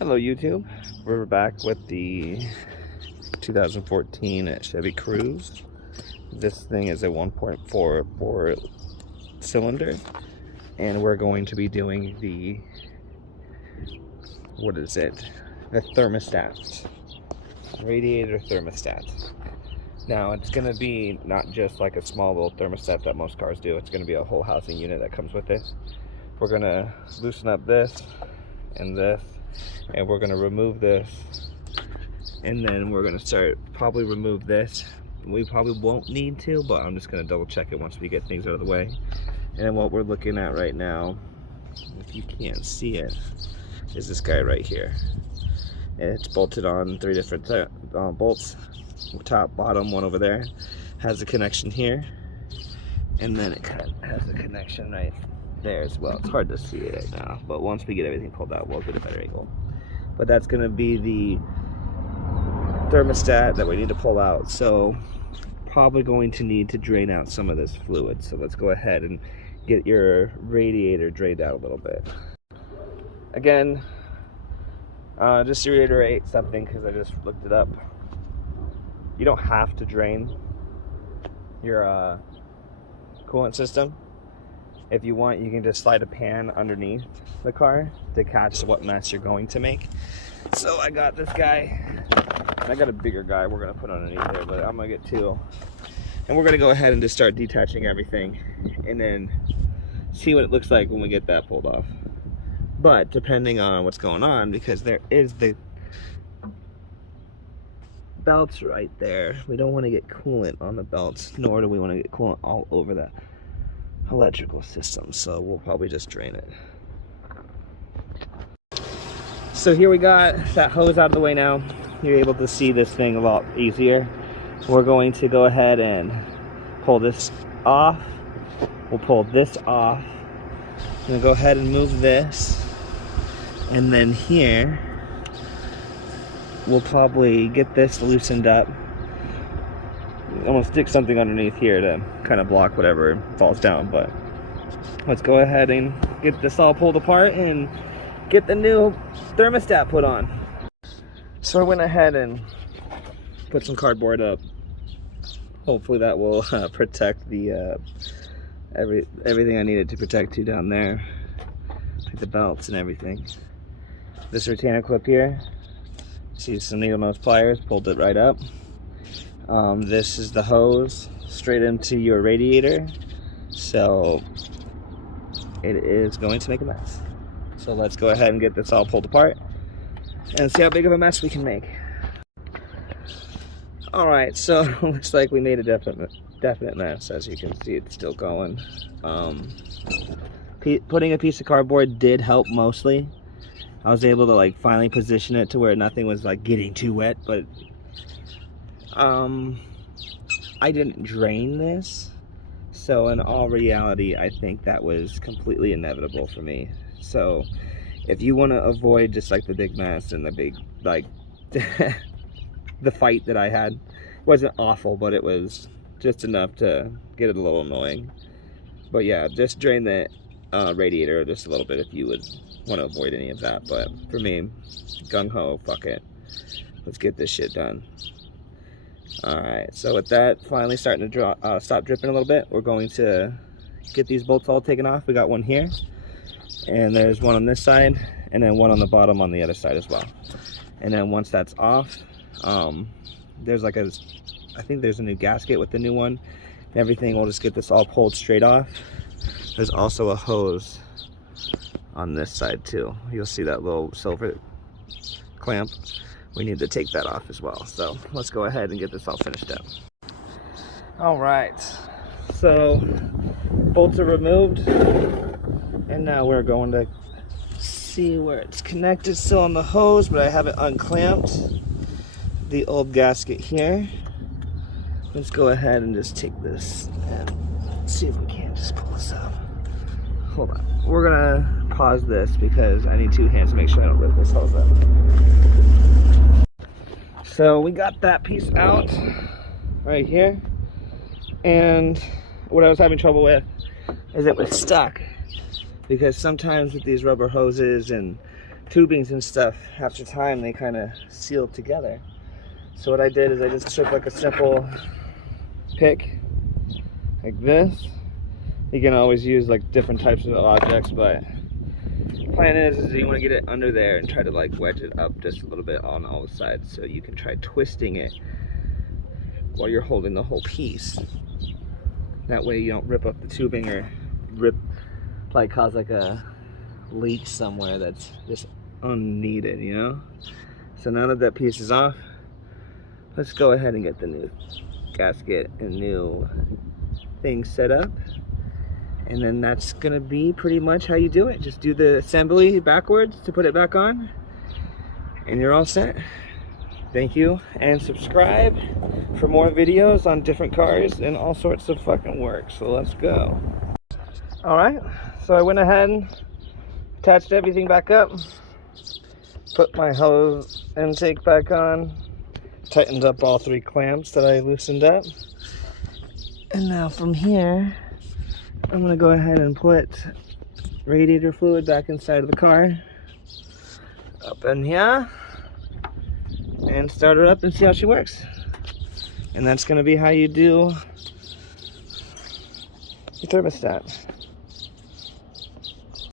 Hello YouTube, we're back with the 2014 Chevy Cruize. This thing is a 1.44 cylinder, and we're going to be doing the, the thermostat, radiator thermostat. Now it's going to be not just like a small little thermostat that most cars do, it's going to be a whole housing unit that comes with it. We're going to loosen up this and this, and we're going to remove this, and then we're going to probably remove this. We probably won't need to, but I'm just going to double check it once we get things out of the way. And what we're looking at right now, if you can't see it, is this guy right here. And it's bolted on 3 different bolts, top, bottom, one over there, has a connection here, and then it kind of has a connection right there as well. It's hard to see it right now, but once we get everything pulled out, we'll get a better angle. But that's going to be the thermostat that we need to pull out. So probably going to need to drain out some of this fluid. So let's go ahead and get your radiator drained out a little bit. Again, just to reiterate something, because I just looked it up, you don't have to drain your coolant system. If you want, you can just slide a pan underneath the car to catch what mess you're going to make. So I got this guy. I got a bigger guy we're gonna put underneath there, but I'm gonna get 2. And we're gonna go ahead and just start detaching everything and then see what it looks like when we get that pulled off. But depending on what's going on, because there is the belts right there, we don't want to get coolant on the belts, nor do we want to get coolant all over the electrical system, so we'll probably just drain it. So here we got that hose out of the way now. You're able to see this thing a lot easier. We're going to go ahead and pull this off. We'll pull this off. I'm gonna go ahead and move this, and then here we'll probably get this loosened up. I'm gonna stick something underneath here to kind of block whatever falls down, but let's go ahead and get this all pulled apart and get the new thermostat put on. So I went ahead and put some cardboard up. Hopefully that will protect the everything I needed to protect to down there, like the belts and everything. This retainer clip here, see some needle nose pliers, pulled it right up. This is the hose straight into your radiator, so it is going to make a mess. So let's go ahead and get this all pulled apart and see how big of a mess we can make. Alright, so looks like we made a definite mess. As you can see, it's still going. Putting a piece of cardboard did help mostly. I was able to like finally position it to where nothing was like getting too wet, but I didn't drain this, so in all reality I think that was completely inevitable for me. So if you want to avoid just like the big mess and the big like the fight that I had wasn't awful, but it was just enough to get it a little annoying. But yeah, just drain the radiator just a little bit if you would want to avoid any of that. But for me, gung-ho, fuck it, let's get this shit done. Alright, so with that finally starting to stop dripping a little bit, we're going to get these bolts all taken off. We got one here, and there's one on this side, and then one on the bottom on the other side as well. And then once that's off, there's like I think there's a new gasket with the new one and everything. We'll just get this all pulled straight off. There's also a hose on this side too. You'll see that little silver clamp. We need to take that off as well. So let's go ahead and get this all finished up. All right, so bolts are removed, and now we're going to see where it's connected still on the hose, but I have it unclamped. The old gasket here. Let's go ahead and just take this and see if we can't just pull this out. Hold on. We're gonna pause this because I need 2 hands to make sure I don't rip this hose up. So we got that piece out right here, and what I was having trouble with is it was stuck, because sometimes with these rubber hoses and tubings and stuff, after time they kind of sealed together. So what I did is I just took like a simple pick like this. You can always use like different types of objects, but the plan is you want to get it under there and try to like wedge it up just a little bit on all the sides, so you can try twisting it while you're holding the whole piece. That way you don't rip up the tubing or cause like a leak somewhere that's just unneeded, you know? So now that that piece is off, let's go ahead and get the new gasket and new thing set up. And then that's gonna be pretty much how you do it. Just do the assembly backwards to put it back on, and you're all set. Thank you, and subscribe for more videos on different cars and all sorts of fucking work. So let's go. All right, so I went ahead and attached everything back up, put my hose intake back on, tightened up all 3 clamps that I loosened up. And now from here, I'm gonna go ahead and put radiator fluid back inside of the car, up in here, and start her up and see how she works. And that's gonna be how you do your thermostat.